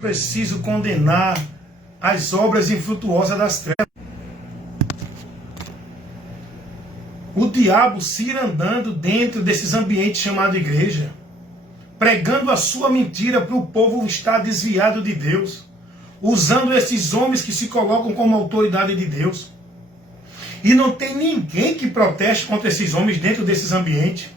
Preciso condenar as obras infrutuosas das trevas. O diabo se ir andando dentro desses ambientes chamados igreja, pregando a sua mentira para o povo estar desviado de Deus, usando esses homens que se colocam como autoridade de Deus. E não tem ninguém que proteste contra esses homens dentro desses ambientes.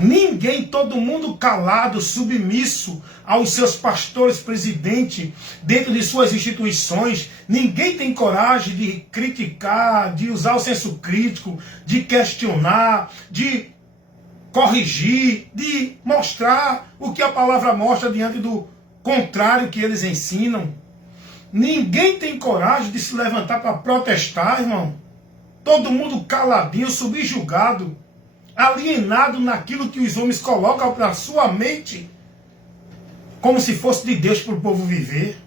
Ninguém, todo mundo calado, submisso aos seus pastores, presidentes, dentro de suas instituições. Ninguém tem coragem de criticar, de usar o senso crítico, de questionar, de corrigir, de mostrar o que a palavra mostra diante do contrário que eles ensinam. Ninguém tem coragem de se levantar para protestar, irmão. Todo mundo caladinho, subjugado, alienado naquilo que os homens colocam para a sua mente, como se fosse de Deus para o povo viver.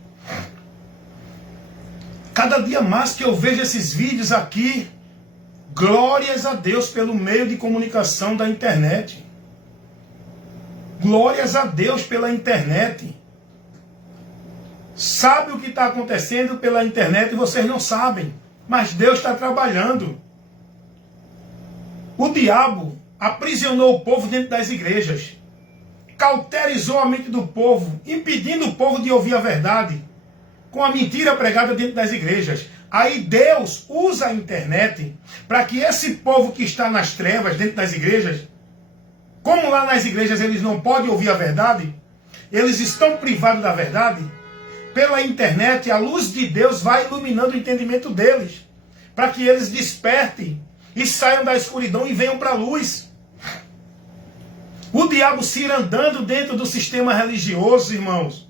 Cada dia mais que eu vejo esses vídeos aqui, glórias a Deus pelo meio de comunicação da internet. Glórias a Deus pela internet. Sabe o que está acontecendo pela internet e vocês não sabem, mas Deus está trabalhando. O diabo aprisionou o povo dentro das igrejas, cauterizou a mente do povo, impedindo o povo de ouvir a verdade, com a mentira pregada dentro das igrejas. Aí Deus usa a internet para que esse povo que está nas trevas dentro das igrejas, como lá nas igrejas eles não podem ouvir a verdade, eles estão privados da verdade, pela internet a luz de Deus vai iluminando o entendimento deles, para que eles despertem e saiam da escuridão e venham para a luz. O diabo se ir andando dentro do sistema religioso, irmãos,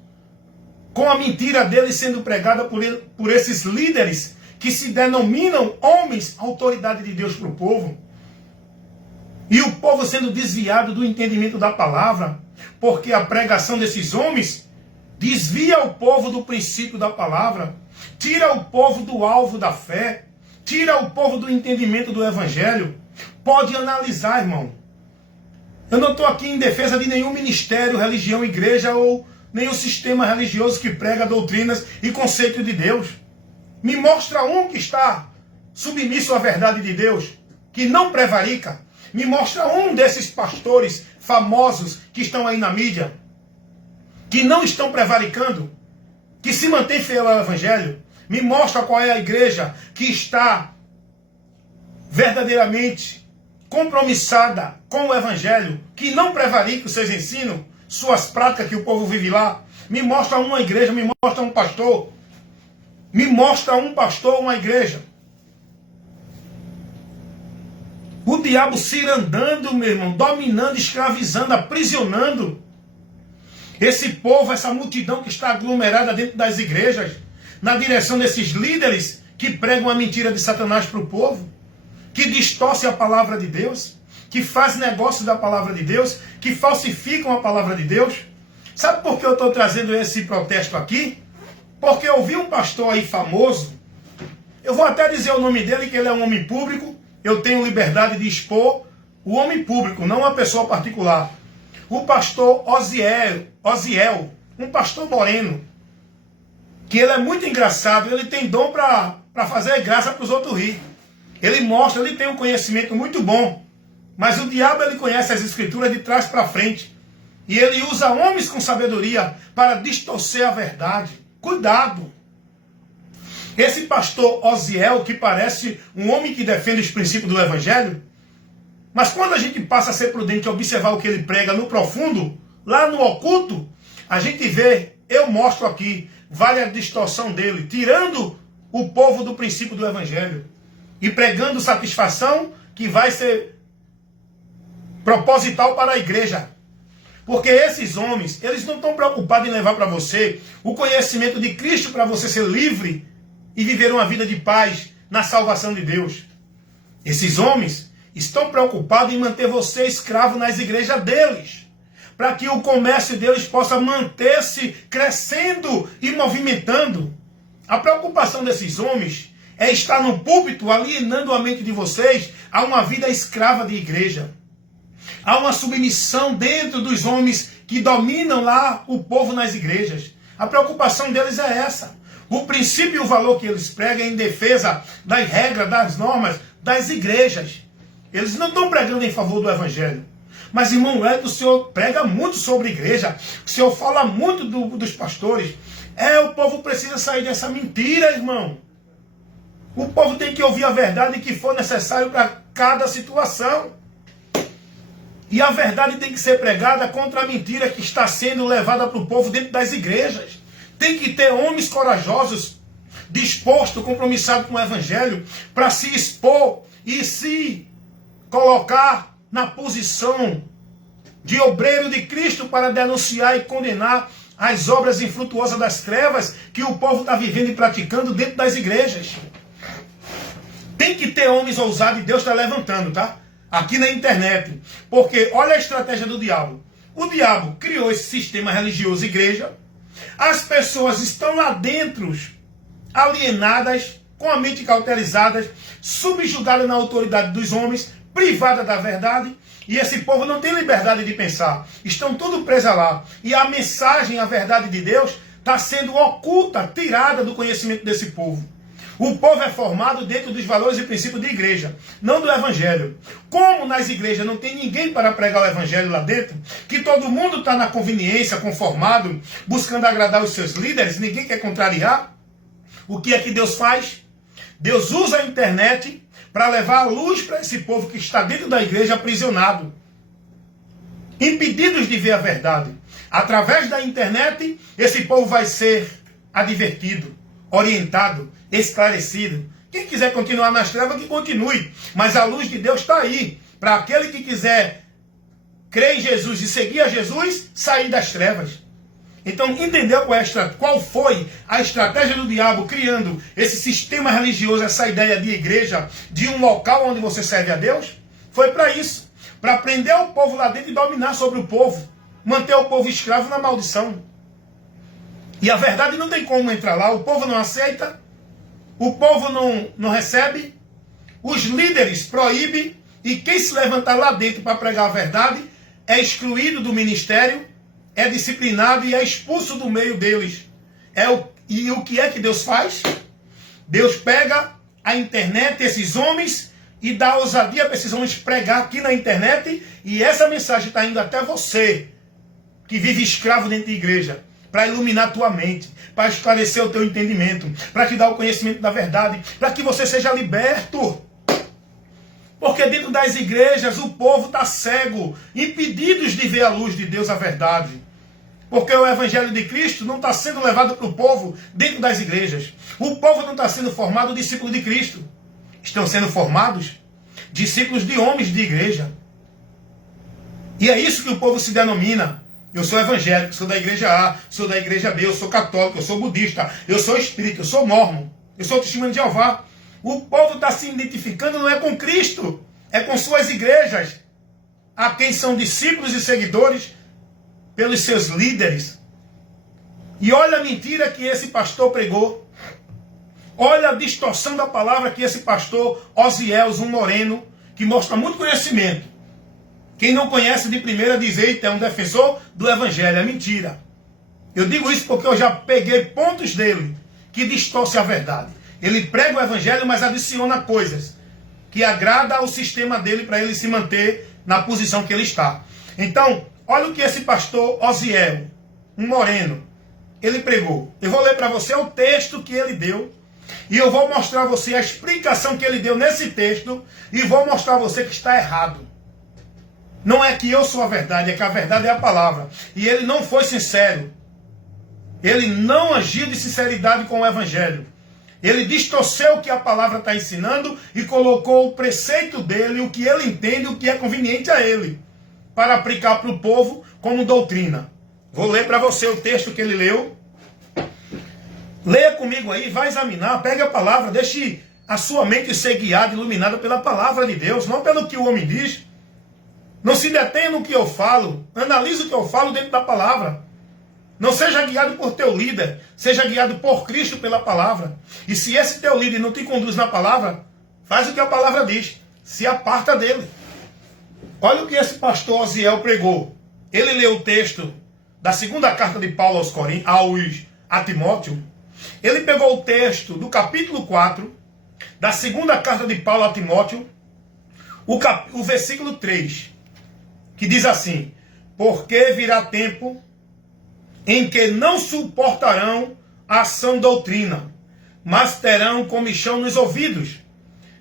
com a mentira dele sendo pregada por esses líderes que se denominam homens, autoridade de Deus para o povo. E o povo sendo desviado do entendimento da palavra, porque a pregação desses homens desvia o povo do princípio da palavra, tira o povo do alvo da fé, tira o povo do entendimento do evangelho. Pode analisar, irmão. Eu não estou aqui em defesa de nenhum ministério, religião, igreja ou nenhum sistema religioso que prega doutrinas e conceitos de Deus. Me mostra um que está submisso à verdade de Deus, que não prevarica. Me mostra um desses pastores famosos que estão aí na mídia, que não estão prevaricando, que se mantém fiel ao evangelho. Me mostra qual é a igreja que está verdadeiramente compromissada com o evangelho, que não prevarica os seus ensinos, suas práticas que o povo vive lá. Me mostra uma igreja, me mostra um pastor. Me mostra um pastor, uma igreja. O diabo se ir andando, meu irmão, dominando, escravizando, aprisionando esse povo, essa multidão que está aglomerada dentro das igrejas, na direção desses líderes que pregam a mentira de Satanás para o povo, que distorcem a palavra de Deus, que fazem negócio da palavra de Deus, que falsificam a palavra de Deus. Sabe por que eu estou trazendo esse protesto aqui? Porque eu vi um pastor aí famoso, eu vou até dizer o nome dele, que ele é um homem público, eu tenho liberdade de expor o homem público, não uma pessoa particular. O pastor Osiel, um pastor moreno, que ele é muito engraçado, ele tem dom para fazer graça para os outros rir. Ele mostra, ele tem um conhecimento muito bom, mas o diabo ele conhece as escrituras de trás para frente, e ele usa homens com sabedoria para distorcer a verdade. Cuidado! Esse pastor Osiel, que parece um homem que defende os princípios do evangelho, mas quando a gente passa a ser prudente e observar o que ele prega no profundo, lá no oculto, a gente vê, eu mostro aqui, várias distorções dele, tirando o povo do princípio do evangelho e pregando satisfação que vai ser proposital para a igreja. Porque esses homens, eles não estão preocupados em levar para você o conhecimento de Cristo para você ser livre e viver uma vida de paz na salvação de Deus. Esses homens estão preocupados em manter você escravo nas igrejas deles, para que o comércio deles possa manter-se crescendo e movimentando. A preocupação desses homens é estar no púlpito alienando a mente de vocês a uma vida escrava de igreja. Há uma submissão dentro dos homens que dominam lá o povo nas igrejas. A preocupação deles é essa. O princípio e o valor que eles pregam é em defesa das regras, das normas, das igrejas. Eles não estão pregando em favor do evangelho. Mas, irmão, o senhor prega muito sobre a igreja. O senhor fala muito dos pastores. O povo precisa sair dessa mentira, irmão. O povo tem que ouvir a verdade que for necessário para cada situação. E a verdade tem que ser pregada contra a mentira que está sendo levada para o povo dentro das igrejas. Tem que ter homens corajosos, dispostos, compromissados com o evangelho, para se expor e se colocar na posição de obreiro de Cristo para denunciar e condenar as obras infrutuosas das trevas que o povo está vivendo e praticando dentro das igrejas. Tem que ter homens ousados e Deus está levantando, tá? Aqui na internet. Porque olha a estratégia do diabo. O diabo criou esse sistema religioso igreja. As pessoas estão lá dentro, alienadas, com a mente cauterizadas, subjugadas na autoridade dos homens, privadas da verdade. E esse povo não tem liberdade de pensar. Estão tudo presos lá. E a mensagem, a verdade de Deus, está sendo oculta, tirada do conhecimento desse povo. O povo é formado dentro dos valores e princípios de igreja, não do evangelho. Como nas igrejas não tem ninguém para pregar o evangelho lá dentro, que todo mundo está na conveniência, conformado, buscando agradar os seus líderes, ninguém quer contrariar, o que é que Deus faz? Deus usa a internet para levar a luz para esse povo que está dentro da igreja aprisionado, impedidos de ver a verdade. Através da internet, esse povo vai ser advertido, orientado, esclarecido. Quem quiser continuar nas trevas, que continue. Mas a luz de Deus está aí. Para aquele que quiser crer em Jesus e seguir a Jesus, sair das trevas. Então, entendeu qual foi a estratégia do diabo criando esse sistema religioso, essa ideia de igreja, de um local onde você serve a Deus? Foi para isso. Para prender o povo lá dentro e dominar sobre o povo. Manter o povo escravo na maldição. E a verdade não tem como entrar lá. O povo não aceita. O povo não recebe. Os líderes proíbem. E quem se levantar lá dentro para pregar a verdade é excluído do ministério, é disciplinado e é expulso do meio deles. E o que é que Deus faz? Deus pega a internet, esses homens, e dá ousadia para esses homens pregar aqui na internet. E essa mensagem está indo até você, que vive escravo dentro da igreja, para iluminar a tua mente, para esclarecer o teu entendimento, para te dar o conhecimento da verdade, para que você seja liberto. Porque dentro das igrejas o povo está cego, impedidos de ver a luz de Deus, a verdade. Porque o evangelho de Cristo não está sendo levado para o povo dentro das igrejas. O povo não está sendo formado discípulo de Cristo. Estão sendo formados discípulos de homens de igreja. E é isso que o povo se denomina. Eu sou evangélico, sou da igreja A, sou da igreja B, eu sou católico, eu sou budista, eu sou espírita, eu sou mórmon, eu sou testemunho de Jeová. O povo está se identificando não é com Cristo, é com suas igrejas, a quem são discípulos e seguidores pelos seus líderes. E olha a mentira que esse pastor pregou. Olha a distorção da palavra que esse pastor Osiel, um moreno, que mostra muito conhecimento. Quem não conhece de primeira diz, eita, é um defensor do evangelho. É mentira. Eu digo isso porque eu já peguei pontos dele que distorcem a verdade. Ele prega o evangelho, mas adiciona coisas que agrada ao sistema dele para ele se manter na posição que ele está. Então, olha o que esse pastor Osiel, um moreno, ele pregou. Eu vou ler para você o texto que ele deu e eu vou mostrar a você a explicação que ele deu nesse texto e vou mostrar a você que está errado. Não é que eu sou a verdade, é que a verdade é a palavra. E ele não foi sincero. Ele não agiu de sinceridade com o evangelho. Ele distorceu o que a palavra está ensinando e colocou o preceito dele, o que ele entende, o que é conveniente a ele, para aplicar para o povo como doutrina. Vou ler para você o texto que ele leu. Leia comigo aí, vai examinar, pegue a palavra, deixe a sua mente ser guiada, iluminada pela palavra de Deus, não pelo que o homem diz. Não se detenha no que eu falo. Analise o que eu falo dentro da palavra. Não seja guiado por teu líder. Seja guiado por Cristo pela palavra. E se esse teu líder não te conduz na palavra, faz o que a palavra diz. Se aparta dele. Olha o que esse pastor Osiel pregou. Ele leu o texto da segunda carta de Paulo a Timóteo, ele pegou o texto do capítulo 4, da segunda carta de Paulo a Timóteo, o versículo 3, que diz assim: porque virá tempo em que não suportarão a sã doutrina, mas terão comichão nos ouvidos,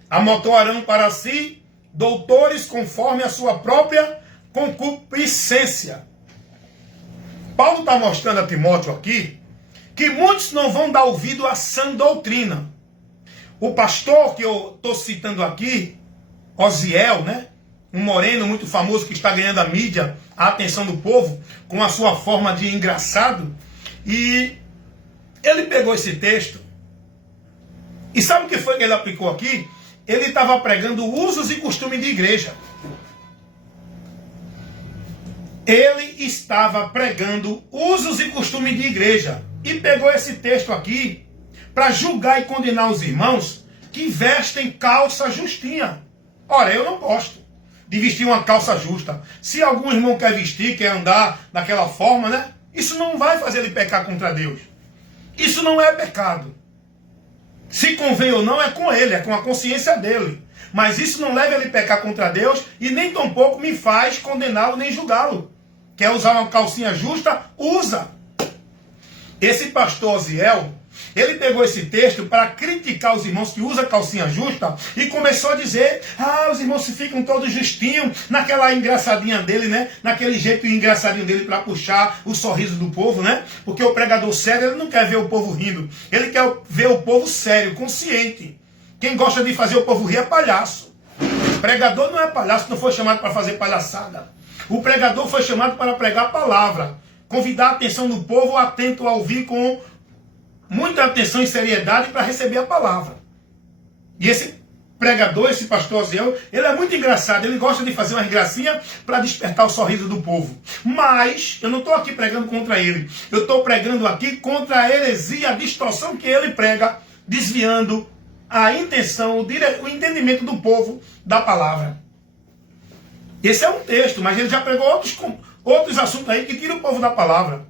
amontoarão para si doutores conforme a sua própria concupiscência. Paulo está mostrando a Timóteo aqui que muitos não vão dar ouvido à sã doutrina. O pastor que eu estou citando aqui, Osiel, né? Um moreno muito famoso que está ganhando a mídia, a atenção do povo, com a sua forma de engraçado. E ele pegou esse texto. E sabe o que foi que ele aplicou aqui? Ele estava pregando usos e costumes de igreja. Ele estava pregando usos e costumes de igreja. E pegou esse texto aqui para julgar e condenar os irmãos que vestem calça justinha. Ora, eu não gosto de vestir uma calça justa. Se algum irmão quer vestir, quer andar daquela forma, né? Isso não vai fazer ele pecar contra Deus. Isso não é pecado. Se convém ou não, é com ele, é com a consciência dele. Mas isso não leva ele a pecar contra Deus e nem tampouco me faz condená-lo nem julgá-lo. Quer usar uma calcinha justa? Usa. Esse pastor Osiel, ele pegou esse texto para criticar os irmãos que usam calcinha justa e começou a dizer: os irmãos ficam todos justinhos, naquela engraçadinha dele, né? Naquele jeito engraçadinho dele para puxar o sorriso do povo, né? Porque o pregador sério, ele não quer ver o povo rindo, ele quer ver o povo sério, consciente. Quem gosta de fazer o povo rir é palhaço. O pregador não é palhaço, não foi chamado para fazer palhaçada. O pregador foi chamado para pregar a palavra, convidar a atenção do povo atento a ouvir com muita atenção e seriedade para receber a palavra. E esse pregador, esse pastor Osiel, ele é muito engraçado, ele gosta de fazer uma gracinha para despertar o sorriso do povo. Mas eu não estou aqui pregando contra ele, eu estou pregando aqui contra a heresia, a distorção que ele prega, desviando a intenção, o entendimento do povo da palavra. Esse é um texto, mas ele já pregou outros assuntos aí que tiram o povo da palavra.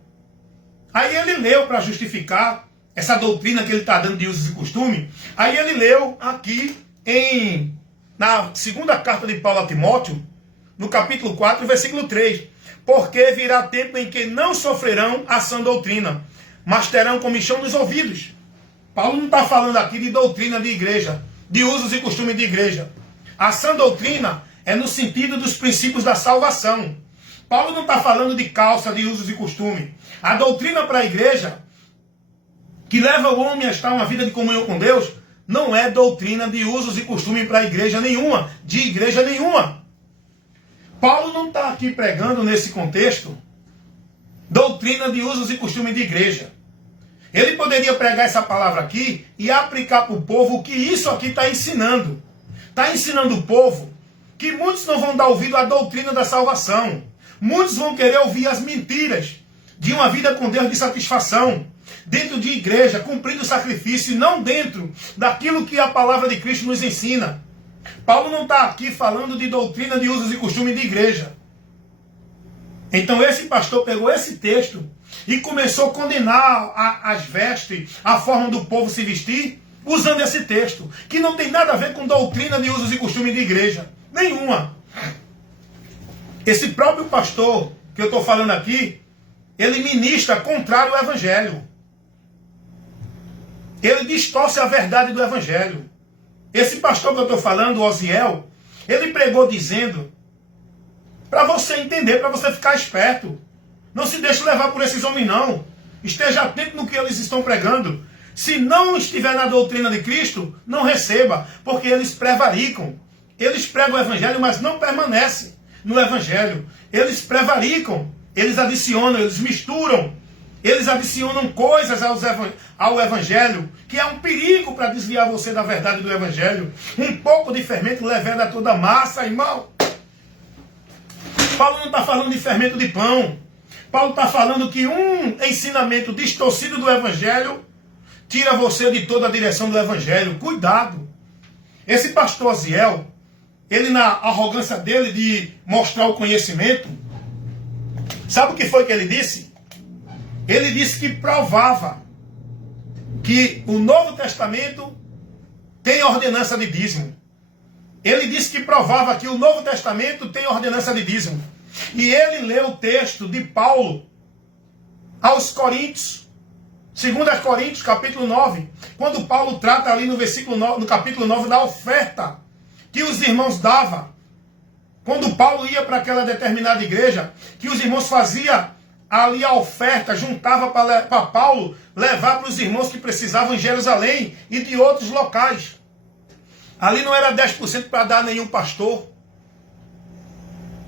Aí ele leu para justificar essa doutrina que ele está dando de usos e costumes. Aí ele leu aqui na segunda carta de Paulo a Timóteo, no capítulo 4, versículo 3. Porque virá tempo em que não sofrerão a sã doutrina, mas terão comichão nos ouvidos. Paulo não está falando aqui de doutrina de igreja, de usos e costumes de igreja. A sã doutrina é no sentido dos princípios da salvação. Paulo não está falando de calça, de usos e costumes. A doutrina para a igreja, que leva o homem a estar uma vida de comunhão com Deus, não é doutrina de usos e costumes para a igreja nenhuma, de igreja nenhuma. Paulo não está aqui pregando nesse contexto doutrina de usos e costumes de igreja. Ele poderia pregar essa palavra aqui e aplicar para o povo o que isso aqui está ensinando. Está ensinando o povo que muitos não vão dar ouvido à doutrina da salvação. Muitos vão querer ouvir as mentiras de uma vida com Deus de satisfação, dentro de igreja, cumprindo o sacrifício, e não dentro daquilo que a palavra de Cristo nos ensina. Paulo não está aqui falando de doutrina de usos e costumes de igreja. Então esse pastor pegou esse texto e começou a condenar as vestes, a forma do povo se vestir, usando esse texto, que não tem nada a ver com doutrina de usos e costumes de igreja. Nenhuma. Esse próprio pastor que eu estou falando aqui, ele ministra contrário ao evangelho. Ele distorce a verdade do evangelho. Esse pastor que eu estou falando, o Osiel, ele pregou dizendo, para você entender, para você ficar esperto. Não se deixe levar por esses homens, não. Esteja atento no que eles estão pregando. Se não estiver na doutrina de Cristo, não receba, porque eles prevaricam. Eles pregam o evangelho, mas não permanecem no evangelho. Eles prevaricam, eles adicionam, eles misturam, eles adicionam coisas ao evangelho, que é um perigo para desviar você da verdade do evangelho. Um pouco de fermento leveda toda a massa, irmão. Paulo não está falando de fermento de pão. Paulo está falando que um ensinamento distorcido do evangelho tira você de toda a direção do evangelho. Cuidado. Esse pastor Osiel, ele na arrogância dele de mostrar o conhecimento, sabe o que foi que ele disse? Ele disse que provava que o Novo Testamento tem ordenança de dízimo. Ele disse que provava que o Novo Testamento tem ordenança de dízimo. E ele leu o texto de Paulo aos Coríntios, 2 Coríntios, capítulo 9, quando Paulo trata ali no capítulo 9 da oferta que os irmãos davam. Quando Paulo ia para aquela determinada igreja, que os irmãos faziam ali a oferta, juntava para Paulo levar para os irmãos que precisavam em Jerusalém e de outros locais. Ali não era 10% para dar a nenhum pastor.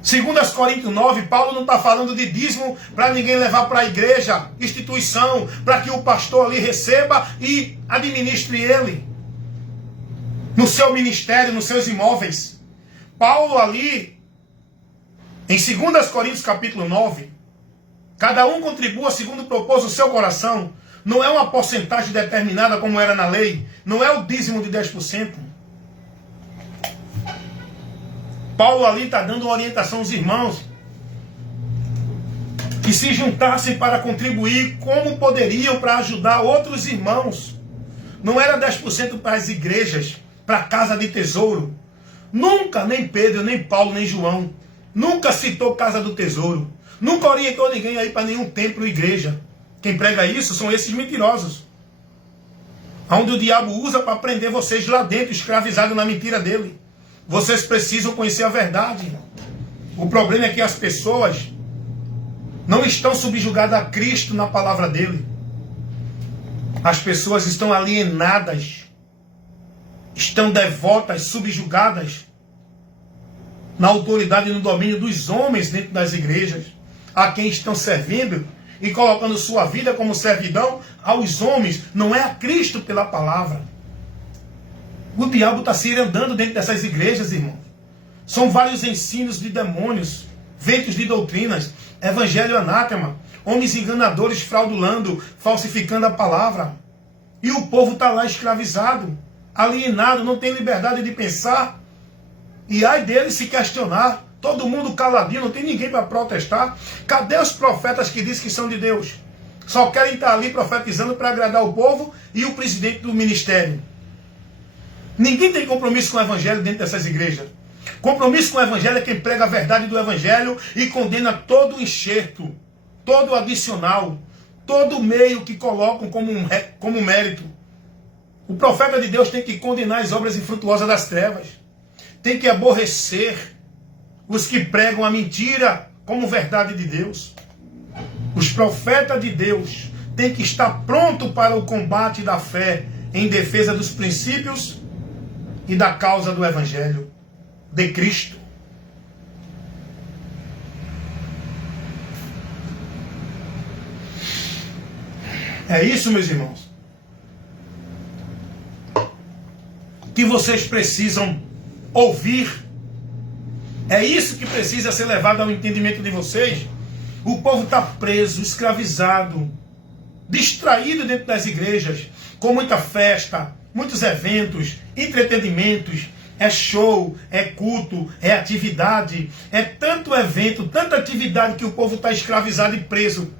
2 Coríntios 9, Paulo não está falando de dízimo para ninguém levar para a igreja, instituição, para que o pastor ali receba e administre ele no seu ministério, nos seus imóveis. Paulo ali, em 2 Coríntios capítulo 9, cada um contribua segundo propôs o seu coração. Não é uma porcentagem determinada como era na lei. Não é o dízimo de 10%. Paulo ali está dando uma orientação aos irmãos que se juntassem para contribuir como poderiam para ajudar outros irmãos. Não era 10% para as igrejas, para a casa de tesouro. Nunca, nem Pedro, nem Paulo, nem João, nunca citou casa do tesouro. Nunca orientou ninguém aí para nenhum templo ou igreja. Quem prega isso são esses mentirosos. Onde o diabo usa para prender vocês lá dentro, escravizados na mentira dele. Vocês precisam conhecer a verdade. O problema é que as pessoas não estão subjugadas a Cristo na palavra dele. As pessoas estão alienadas, estão devotas, subjugadas na autoridade e no domínio dos homens dentro das igrejas, a quem estão servindo e colocando sua vida como servidão aos homens, não é a Cristo pela palavra. O diabo está se andando dentro dessas igrejas, irmão. São vários ensinos de demônios, ventos de doutrinas, evangelho anátema, homens enganadores fraudulando, falsificando a palavra. E o povo está lá escravizado, alienado, não tem liberdade de pensar. E ai dele se questionar, todo mundo caladinho, não tem ninguém para protestar. Cadê os profetas que dizem que são de Deus? Só querem estar ali profetizando para agradar o povo e o presidente do ministério. Ninguém tem compromisso com o evangelho dentro dessas igrejas. Compromisso com o evangelho é quem prega a verdade do evangelho e condena todo o enxerto, todo o adicional, todo o meio que colocam como mérito. O profeta de Deus tem que condenar as obras infrutuosas das trevas. Tem que aborrecer os que pregam a mentira como verdade de Deus. Os profetas de Deus têm que estar prontos para o combate da fé em defesa dos princípios e da causa do Evangelho de Cristo. É isso, meus irmãos, que vocês precisam ouvir. É isso que precisa ser levado ao entendimento de vocês. O povo está preso, escravizado, distraído dentro das igrejas, com muita festa, muitos eventos, entretenimentos, é show, é culto, é atividade, é tanto evento, tanta atividade que o povo está escravizado e preso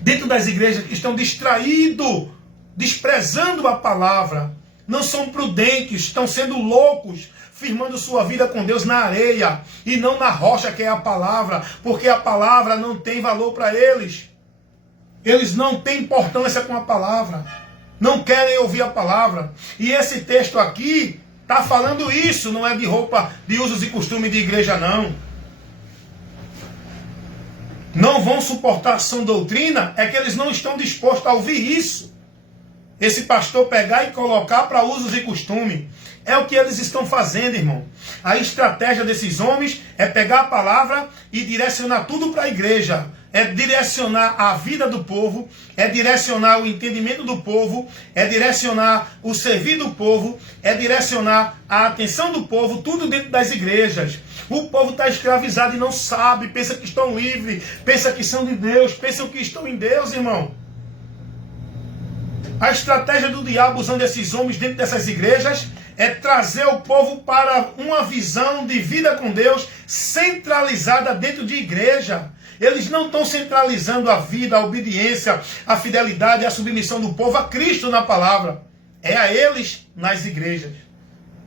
dentro das igrejas, que estão distraídos, desprezando a palavra, não são prudentes, estão sendo loucos, firmando sua vida com Deus na areia e não na rocha que é a palavra, porque a palavra não tem valor para eles. Eles não têm importância com a palavra. Não querem ouvir a palavra. E esse texto aqui está falando isso, não é de roupa, de usos e costumes de igreja, não. Não vão suportar sã doutrina, é que eles não estão dispostos a ouvir isso. Esse pastor pegar e colocar para usos e costumes. É o que eles estão fazendo, irmão. A estratégia desses homens é pegar a palavra e direcionar tudo para a igreja. É direcionar a vida do povo, é direcionar o entendimento do povo, é direcionar o servir do povo, é direcionar a atenção do povo, tudo dentro das igrejas. O povo está escravizado e não sabe, pensa que estão livres, pensa que são de Deus, pensam que estão em Deus, irmão. A estratégia do diabo usando esses homens dentro dessas igrejas é trazer o povo para uma visão de vida com Deus centralizada dentro de igreja. Eles não estão centralizando a vida, a obediência, a fidelidade e a submissão do povo a Cristo na palavra. É a eles nas igrejas.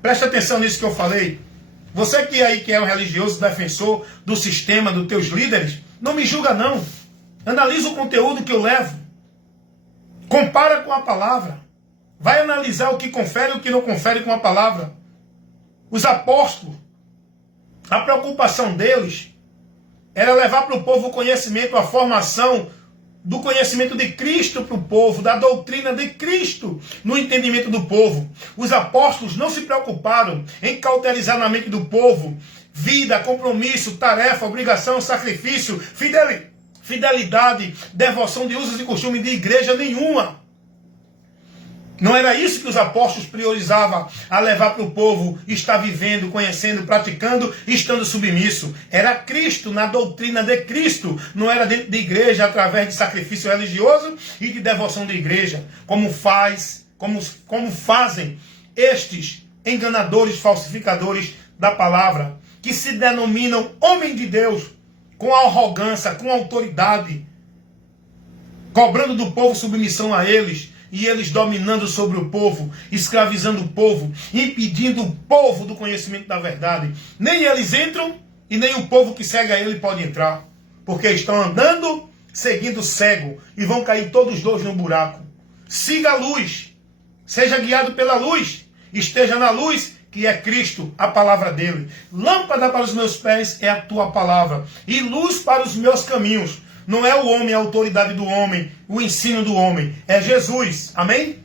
Presta atenção nisso que eu falei. Você que aí que é um religioso defensor do sistema, dos teus líderes, não me julga não. Analisa o conteúdo que eu levo. Compara com a palavra. Vai analisar o que confere e o que não confere com a palavra. Os apóstolos, a preocupação deles era levar para o povo o conhecimento, a formação do conhecimento de Cristo para o povo, da doutrina de Cristo no entendimento do povo. Os apóstolos não se preocuparam em cauterizar na mente do povo vida, compromisso, tarefa, obrigação, sacrifício, fidelidade, devoção de usos e costumes de igreja nenhuma. Não era isso que os apóstolos priorizavam a levar para o povo estar vivendo, conhecendo, praticando, estando submisso. Era Cristo, na doutrina de Cristo. Não era dentro de igreja, através de sacrifício religioso e de devoção de igreja. Como fazem estes enganadores, falsificadores da palavra, que se denominam homem de Deus, com arrogância, com autoridade, cobrando do povo submissão a eles, e eles dominando sobre o povo, escravizando o povo, impedindo o povo do conhecimento da verdade. Nem eles entram e nem o povo que segue a ele pode entrar, porque estão andando, seguindo cego, e vão cair todos dois no buraco. Siga a luz, seja guiado pela luz, esteja na luz, que é Cristo, a palavra dele. Lâmpada para os meus pés é a tua palavra, e luz para os meus caminhos. Não é o homem, a autoridade do homem, o ensino do homem. É Jesus. Amém?